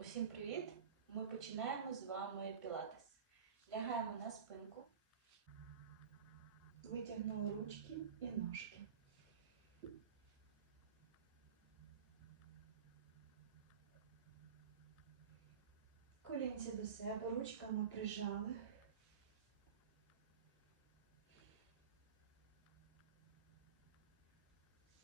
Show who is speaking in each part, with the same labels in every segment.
Speaker 1: Усім привіт! Ми починаємо з вами пілатес. Лягаємо на спинку, витягнули ручки і ножки. Колінці до себе, ручками прижали.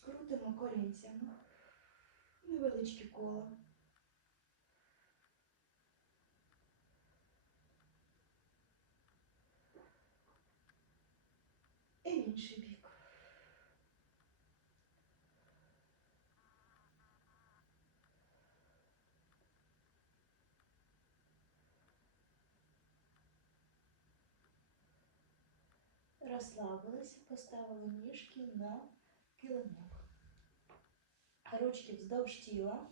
Speaker 1: Крутимо колінцями. Невеличкі кола. Інший бік. Розслабилися, поставили ніжки на килимок. Ручки вздовж тіла.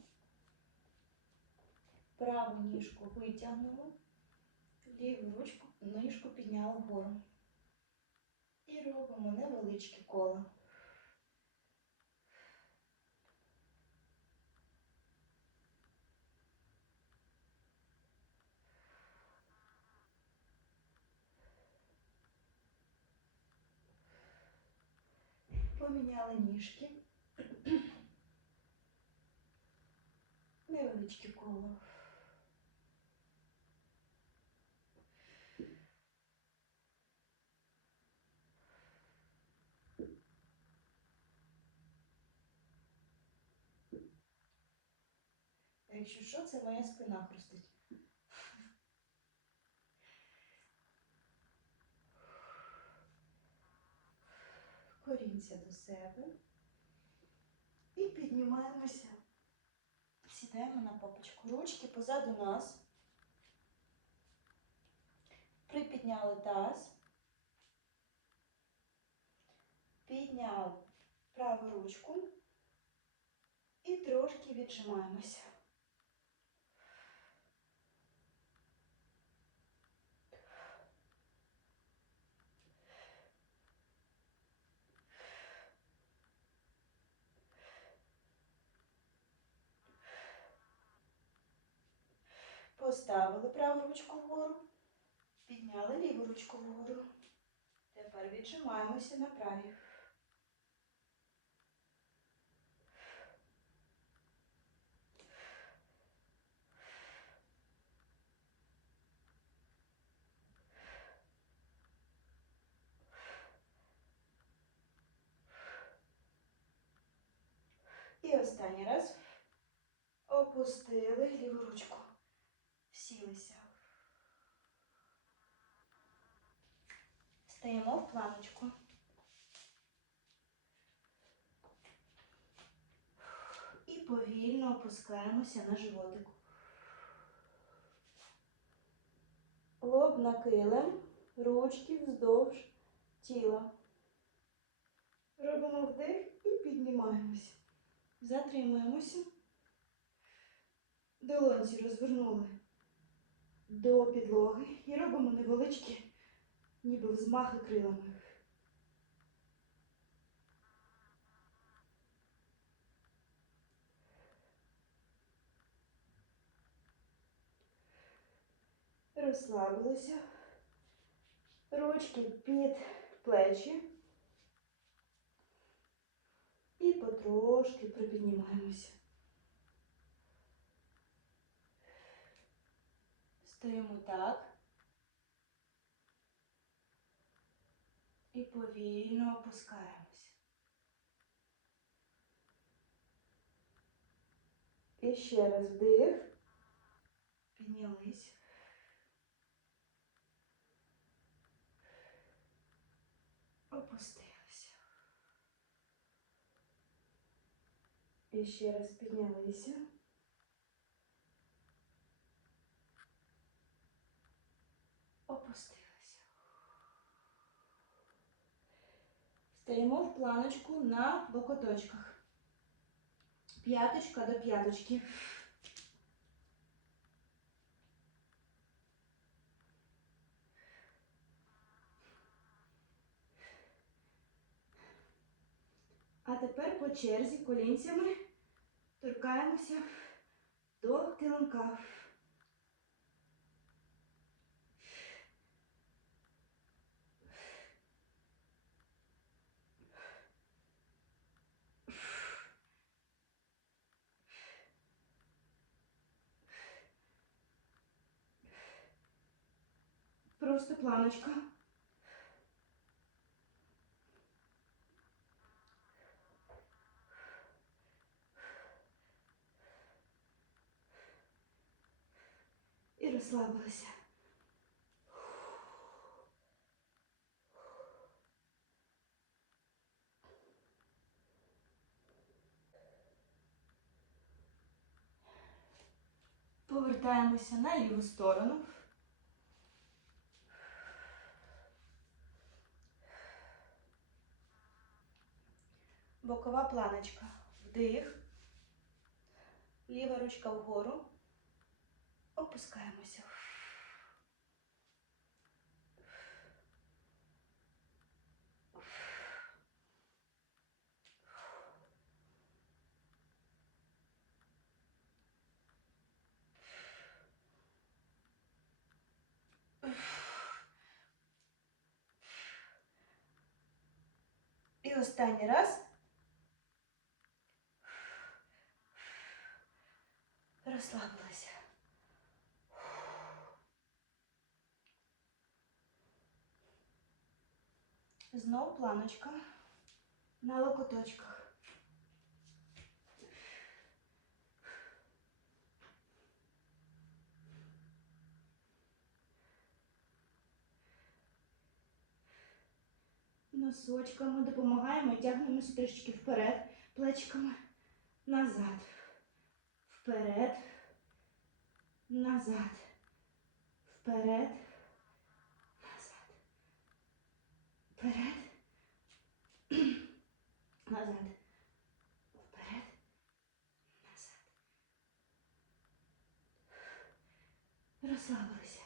Speaker 1: Праву ніжку витягнули, ліву ручку, ніжку підняли вгору. І робимо невеличкі кола. Поміняли ніжки. Невеличкі коло. Якщо що, це моя спина хрустить. Корінця до себе. І піднімаємося. Сідаємо на попочку. Ручки позаду нас. Припідняли таз. Підняли праву ручку. І трошки віджимаємося. Поставили праву ручку вгору, підняли ліву ручку вгору. Тепер віджимаємося на правій. І останній раз опустили ліву ручку. Сілися. Стаємо в планочку. І повільно опускаємося на животик. Лоб на килим, ручки вздовж тіла. Робимо вдих і піднімаємося. Затримуємося. Долонці розвернули до підлоги і робимо невеличкі, ніби взмахи крилами. Розслабилися. Ручки під плечі. І потрошки припіднімаємося. Стоїмо так. І повільно опускаємося. І ще раз вдих. Піднялись. Опустилися. І ще раз піднялися. Опустилися. Стоїмо в планочку на локоточках. П'яточка до п'яточки. А тепер по черзі колінцями торкаємося до килимка. Просто планочка. І розслабилися. Повертаємося на ліву сторону. Бокова планочка. Вдих. Ліва ручка вгору. Опускаємося. І останній раз. Розслабилися. Знов планочка на локоточках. Носочками допомагаємо, тягнемося трішечки вперед, плечками назад. Вперед, назад. Вперед, назад. Вперед. Назад. Вперед. Назад. Розслабилися.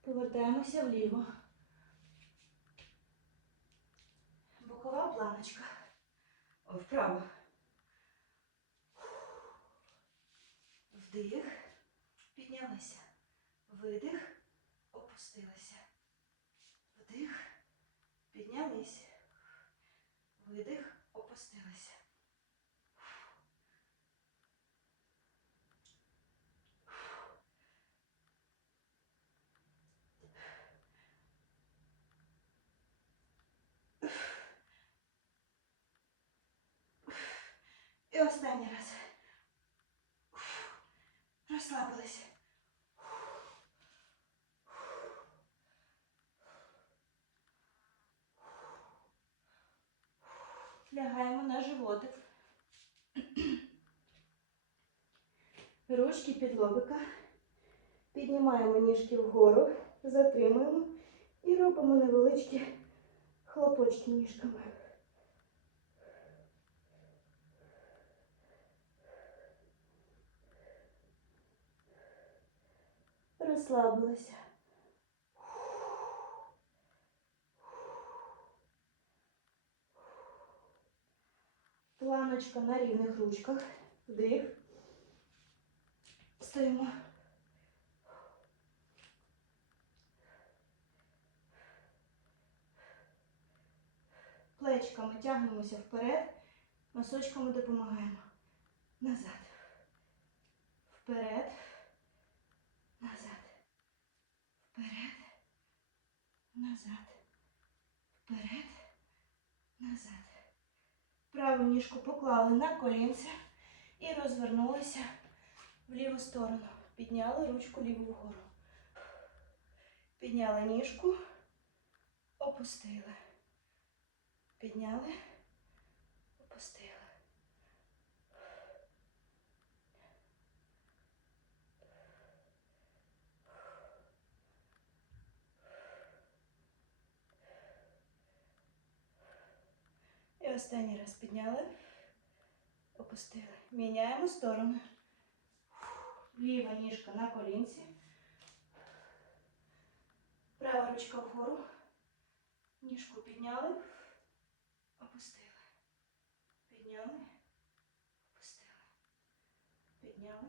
Speaker 1: Повертаємося вліво. Бокова планочка. Вправо. Вдих. Піднялися. Видих. Опустилися. Вдих. Піднялись. Видих. Опустилися. І останній раз. Розслабилися. Лягаємо на животик. Ручки під лобика. Піднімаємо ніжки вгору, затримуємо і робимо невеличкі хлопочки ніжками. Розслабилися. Планочка на рівних ручках. Вдих. Стоїмо. Плечками тягнемося вперед, носочками допомагаємо. Назад. Вперед. Назад. Вперед. Назад. Вперед. Назад. Праву ніжку поклали на колінце і розвернулися в ліву сторону. Підняли ручку ліву вгору. Підняли ніжку, опустили. Підняли, опустили. І останній раз підняли, опустили. Міняємо сторону. Ліва ніжка на колінці. Права ручка вгору. Ніжку підняли, опустили. Підняли, опустили. Підняли.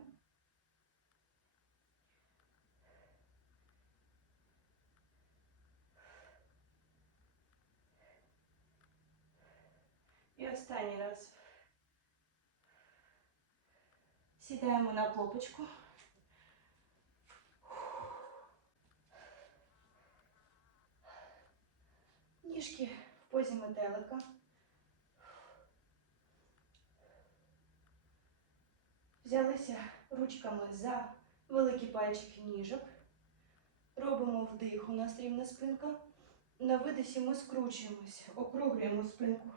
Speaker 1: І останній раз. Сідаємо на попочку. Ніжки в позі метелика. Взялися ручками за великі пальчики ніжок. Робимо вдих, у нас рівна спинка. На видисі ми скручуємось, округлюємо спинку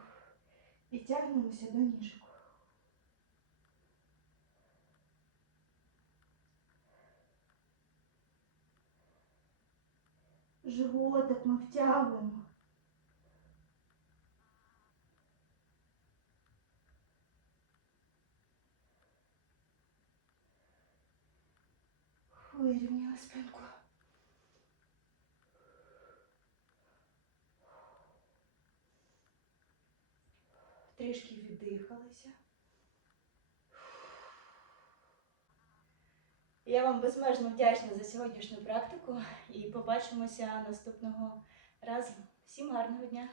Speaker 1: і тягнемося до ніжок. Животик ми втягуємо. Вирівняла спинку. Трішки віддихалися. Я вам безмежно вдячна за сьогоднішню практику і побачимося наступного разу. Всім гарного дня!